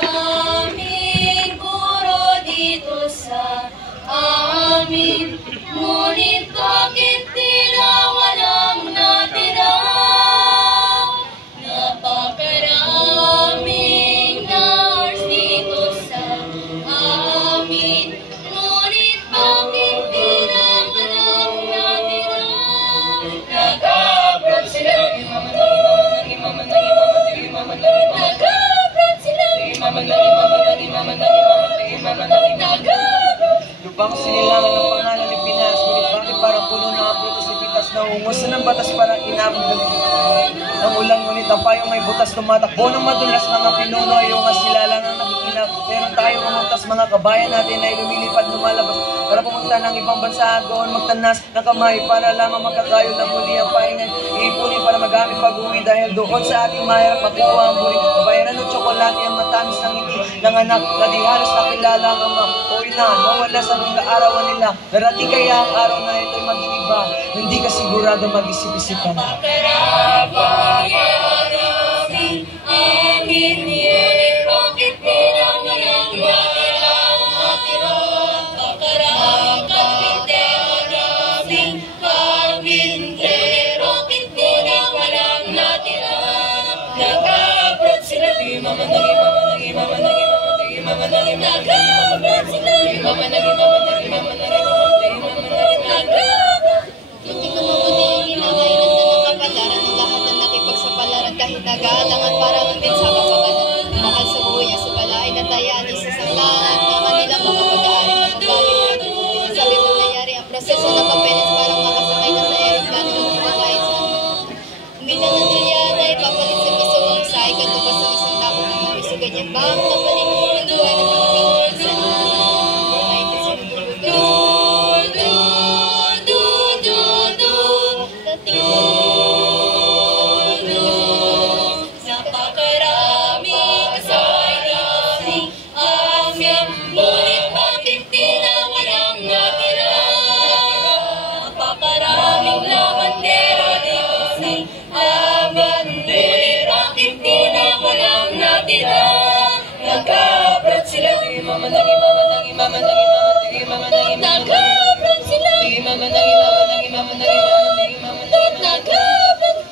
Maraming puro dito sa amin, ngunit bakit tila walang natira? Napakaraming nurse dito sa amin, ngunit bakit tila walang natira? Nag-abroad sila, Lubang sinilangan ng pangalan ni Pinas, ngunit bakit parang puno ng abroad si Pitas na ungusan ng batas parang inabot ng ulan, ngunit ang payong ay butas tumatakbo ng madulas mga pinuno ay yung sila lang ang nakikinap. Meron tayong umuntas mga kabayan natin ay lumilipad lumalabas para pumunta ng ibang bansa at doon magtanas ng kamay para lamang magkakayo ng muli ang pahingan. Iipunin para magamit pag-uwi dahil doon sa ating mahirap makuha ang buring bayaran ng tsokolate ang matamis ng ngiti ng anak na di halos nakilala ang ama o ina nawala sa mga arawan nila. Darating kaya ang araw na ito'y mag-iiba, hindi ka sigurado mag-isip-isip ka na. Maraming amin, ngunit bakit tila walang natira? Maraming carpintero, bakit tila walang natira? Nag-abroad sila, nag-abroad sila, kahit nag-aalangan para din sa kapagalan. Mahal sa buhay at sa balaay na tayaan sa sanglangan na kanila mga pag-aari mapagawin. Sabi mo nangyari ang proseso ng papeles para makasakay na sa aeroplano ng kumakain sa hindi na nangyayari ay papalit sa piso ang isay katubas ng isang tapos ng mga piso. Ganyan ba ang kapalit ng buhay ng Pilipinas? Nag-abroad sila,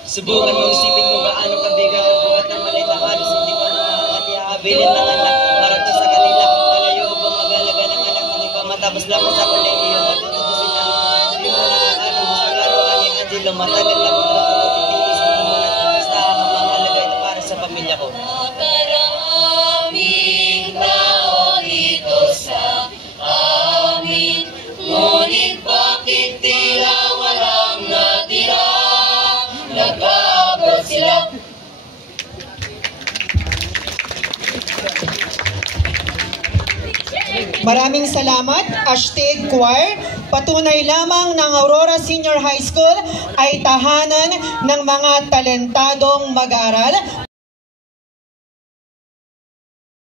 subukan mo isipin kung gaano kabigang ang buhat ng malita halos hindi pa nakakati habilin ng anak para to sa kanila. Malayo ba mag-alaga ng anak ng iba matapos lamang sa kolehiyo matutubusin na hindi mo nakakaalam mo sa laruan ni Angelo matagal na kung nakakatitigis mo muna basta ang mahalaga ito para sa pamilya ko. Maraming tao dito sa amin, ngunit bakit tila walang natira? Nag-abroad sila. Maraming salamat, Astig Choir. Patunay lamang ng Aurora Senior High School ay tahanan ng mga talentadong mag-aaral.